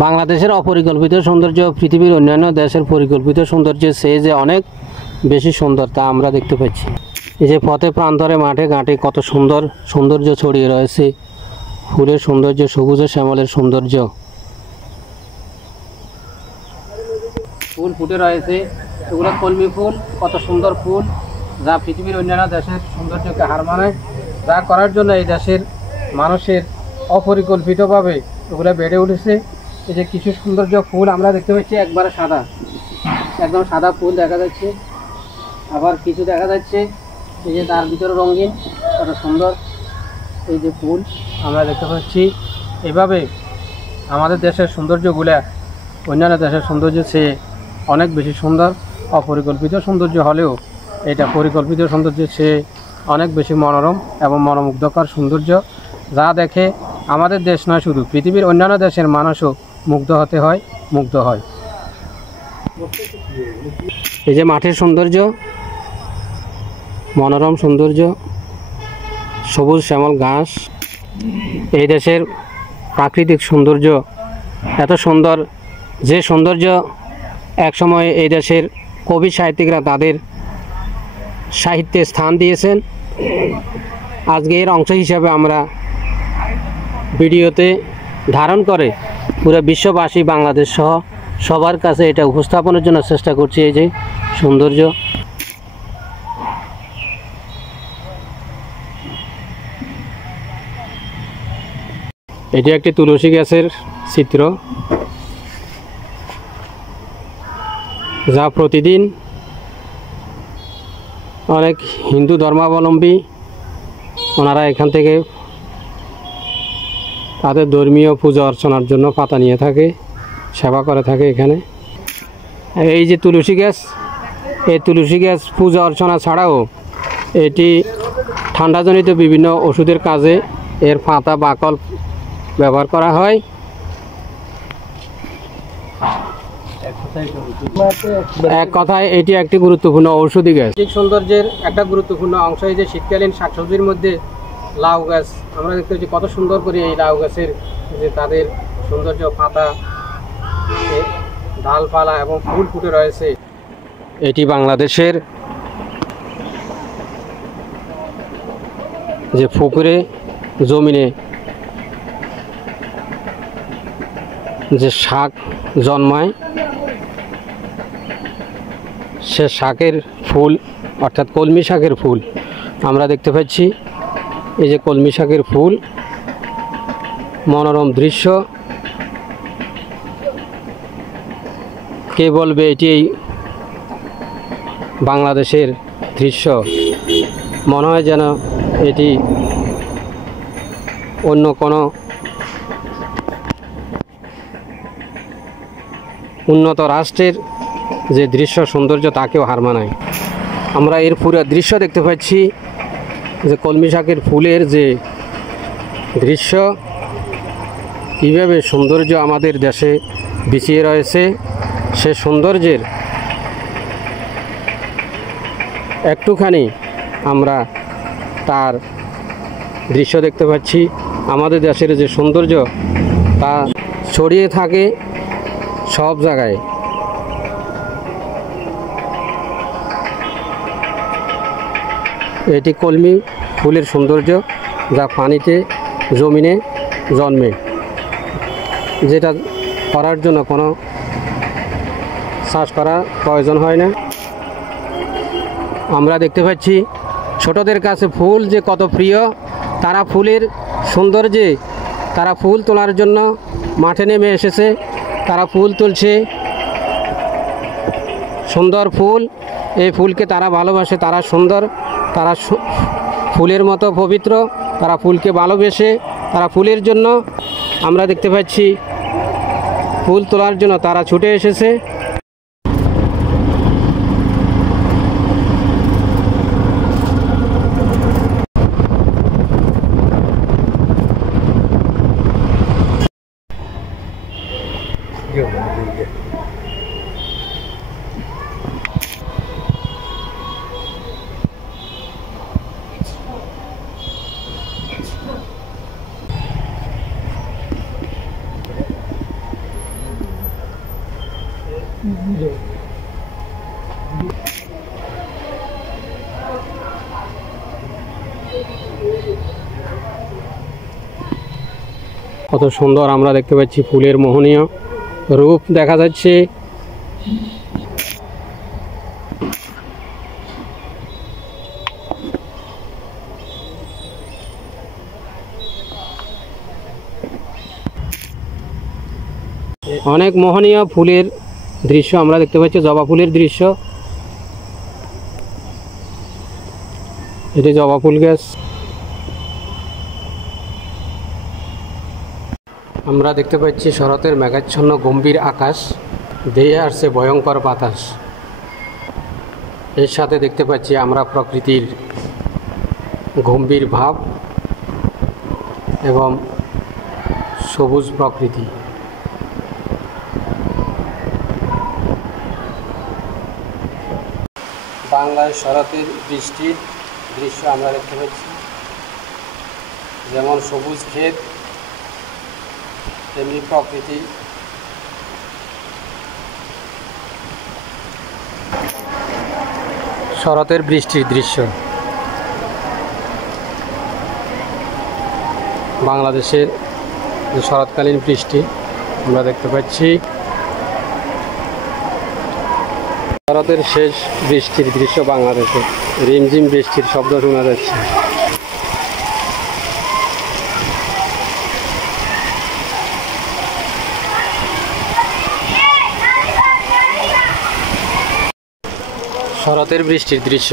বাংলাদেশের অপরিকল্পিত সৌন্দর্য পৃথিবীর অন্যান্য দেশের পরিকল্পিত সৌন্দর্যের চেয়ে যে অনেক বেশি সুন্দর তা আমরা দেখতে পাচ্ছি। এই যে পথে প্রান্তরে মাঠে ঘাটে কত সুন্দর সৌন্দর্য ছড়িয়ে রয়েছে, ফুলের সৌন্দর্য, সবুজ শ্যামলের সৌন্দর্য, ফুল ফুটে রয়েছে, এগুলো কলমি ফুল, কত সুন্দর ফুল যা পৃথিবীর অন্যান্য দেশের সৌন্দর্যকে হার মানায়। যা করার জন্য এই দেশের মানুষের অপরিকল্পিতভাবে এগুলো বেড়ে উঠেছে। এই যে কিছু সৌন্দর্য ফুল আমরা দেখতে পাচ্ছি, একবারে সাদা, একদম সাদা ফুল দেখা যাচ্ছে, আবার কিছু দেখা যাচ্ছে এই যে তার ভিতরে রঙিন, কত সুন্দর এই যে ফুল আমরা দেখতে পাচ্ছি। এভাবে আমাদের দেশের সৌন্দর্যগুলা অন্যান্য দেশের সৌন্দর্যের চেয়ে অনেক বেশি সুন্দর। অপরিকল্পিত সৌন্দর্য হলেও এটা পরিকল্পিত সৌন্দর্যের চেয়ে অনেক বেশি মনোরম এবং মনোমুগ্ধকর সৌন্দর্য, যা দেখে আমাদের দেশ নয় শুধু পৃথিবীর অন্যান্য দেশের মানুষও মুগ্ধ হয়। এই যে মাঠের সৌন্দর্য, মনোরম সৌন্দর্য, সবুজ শ্যামল ঘাস, এই দেশের প্রাকৃতিক সৌন্দর্য এত সুন্দর, যে সৌন্দর্য একসময় এই দেশের কবি সাহিত্যিকরা তাদের সাহিত্যে স্থান দিয়েছেন। আজকে এর অংশ হিসাবে আমরা ভিডিওতে ধারণ করে পুরো বিশ্ববাসী, বাংলাদেশ সহ সবার কাছে এটা উপস্থাপনের জন্য চেষ্টা করছি। এই যে সৌন্দর্য, এটি একটি তুলসী গাছের চিত্র, যা প্রতিদিন অনেক হিন্দু ধর্মাবলম্বী ওনারা এখান থেকে তাদের ধর্মীয় পূজা অর্চনার জন্য পাতা নিয়ে থাকে, সেবা করে থাকে এখানে। এই যে তুলসী গাছ, এই তুলসী গাছ পূজা অর্চনা ছাড়াও এটি ঠান্ডাজনিত বিভিন্ন ওষুধের কাজে এর পাতা বাকল ব্যবহার করা হয়। এক কথায় এটি একটি গুরুত্বপূর্ণ ঔষধি গাছ। সৌন্দর্যের একটা গুরুত্বপূর্ণ অংশ এই যে শীতকালীন শাকসবজির মধ্যে লাউ গাছ আমরা দেখতে পাচ্ছি, কত সুন্দর করে এই লাউ গাছের যে তাদের সৌন্দর্য, পাতা, ডালপালা এবং ফুল ফুটে রয়েছে। এটি বাংলাদেশের যে পুকুরে জমিনে যে শাক জন্মায়, সে শাকের ফুল অর্থাৎ কলমি শাকের ফুল আমরা দেখতে পাচ্ছি। এই যে কলমি শাকের ফুল, মনোরম দৃশ্য, কে বলবে এটি বাংলাদেশের দৃশ্য? মনে হয় যেন এটি অন্য কোনো উন্নত রাষ্ট্রের যে দৃশ্য সৌন্দর্য তাকেও হার মানায়। আমরা এর পুরো দৃশ্য দেখতে পাচ্ছি, যে কলমি শাকের ফুলের যে দৃশ্য, কীভাবে সৌন্দর্য আমাদের দেশে বিছিয়ে রয়েছে, সে সৌন্দর্যের একটুখানি আমরা তার দৃশ্য দেখতে পাচ্ছি। আমাদের দেশের যে সৌন্দর্য তা ছড়িয়ে থাকে সব জায়গায়। এটি কলমি ফুলের সৌন্দর্য, যা পানিতে জমিনে জন্মে, যেটা করার জন্য কোনো চাষ করা প্রয়োজন হয় না। আমরা দেখতে পাচ্ছি ছোটদের কাছে ফুল যে কত প্রিয়, তারা ফুলের সৌন্দর্যে তারা ফুল তোলার জন্য মাঠে নেমে এসেছে, তারা ফুল তুলছে, সুন্দর ফুল, এই ফুলকে তারা ভালোবাসে, তারা সুন্দর, তারা ফুলের মতো পবিত্র, তারা ফুলকে ভালোবেসে তারা ফুলের জন্য আমরা দেখতে পাচ্ছি ফুল তোলার জন্য তারা ছুটে এসেছে। কত সুন্দর আমরা দেখতে পাচ্ছি ফুলের মোহনীয় রূপ দেখা যাচ্ছে। অনেক মোহনীয় ফুলের দৃশ্য আমরা দেখতে পাচ্ছি, জবা ফুলের দৃশ্য। এটি জবা ফুল গাছ। আমরা দেখতে পাচ্ছি শরতের মেঘাচ্ছন্ন গম্ভীর আকাশ, ধেয়ে আসছে ভয়ঙ্কর বাতাস। এর সাথে দেখতে পাচ্ছি আমরা প্রকৃতির গম্ভীর ভাব এবং সবুজ প্রকৃতি। বাংলায় শরতের বৃষ্টির দৃশ্য আমরা দেখতে পাচ্ছি, যেমন সবুজ ক্ষেত তেমনি প্রকৃতি। শরতের বৃষ্টির দৃশ্য বাংলাদেশের যে শরৎকালীন বৃষ্টি আমরা দেখতে পাচ্ছি। শরতের শেষ বৃষ্টির দৃশ্য বাংলাদেশে, রিমঝিম বৃষ্টির শব্দ শোনা যাচ্ছে। শরতের বৃষ্টির দৃশ্য।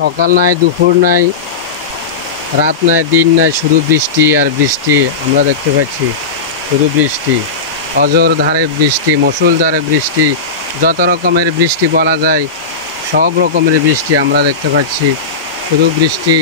সকাল নাই, দুপুর নাই, রাত নাই, দিন নাই, শুধু বৃষ্টি আর বৃষ্টি আমরা দেখতে পাচ্ছি। শুধু বৃষ্টি, অজর ধারে বৃষ্টি, মুষলধারে বৃষ্টি, যত রকমের বৃষ্টি বলা যায় সব রকমের বৃষ্টি আমরা দেখতে পাচ্ছি। শুধু বৃষ্টি।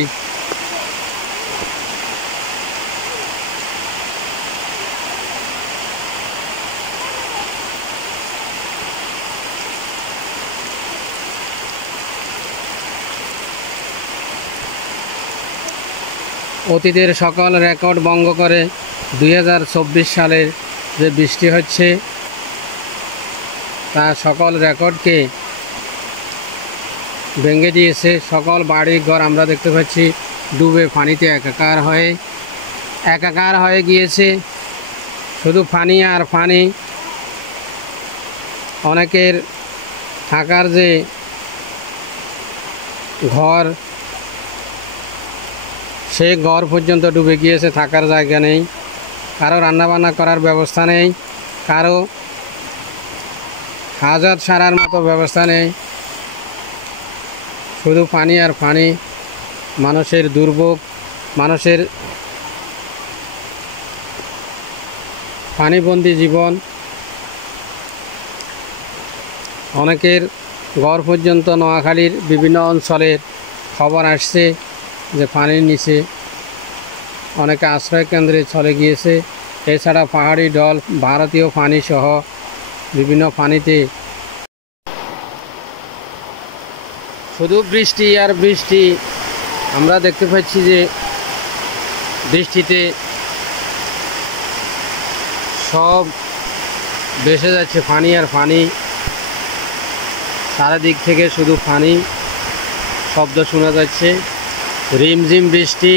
অতীতের সকল রেকর্ড ভঙ্গ করে 2024 সালের যে বৃষ্টি হচ্ছে তা সকল রেকর্ডকে ভেঙে দিয়েছে। সকল বাড়ি ঘর আমরা দেখতে পাচ্ছি ডুবে পানিতে একাকার হয়ে গিয়েছে। শুধু পানি আর পানি। অনেকের থাকার যে ঘর, সেই ঘর পর্যন্ত ডুবে গিয়েছে, থাকার জায়গা নেই, কারো রান্নাবান্না করার ব্যবস্থা নেই, কারো হাজত সারার মতো ব্যবস্থা নেই। শুধু পানি আর পানি। মানুষের দুর্ভোগ, মানুষের পানিবন্দী জীবন। অনেকের ঘর পর্যন্ত নোয়াখালীর বিভিন্ন অঞ্চলের খবর আসছে যে পানির নিচে, অনেকে আশ্রয় কেন্দ্রে চলে গিয়েছে। এছাড়া পাহাড়ি ঢল, ভারতীয় পানি সহ বিভিন্ন পানিতে শুধু বৃষ্টি আর বৃষ্টি। আমরা দেখতে পাচ্ছি যে বৃষ্টিতে সব ভেসে যাচ্ছে, পানি আর পানি। চারিদিক থেকে শুধু পানি, শব্দ শোনা যাচ্ছে, রিমঝিম বৃষ্টি।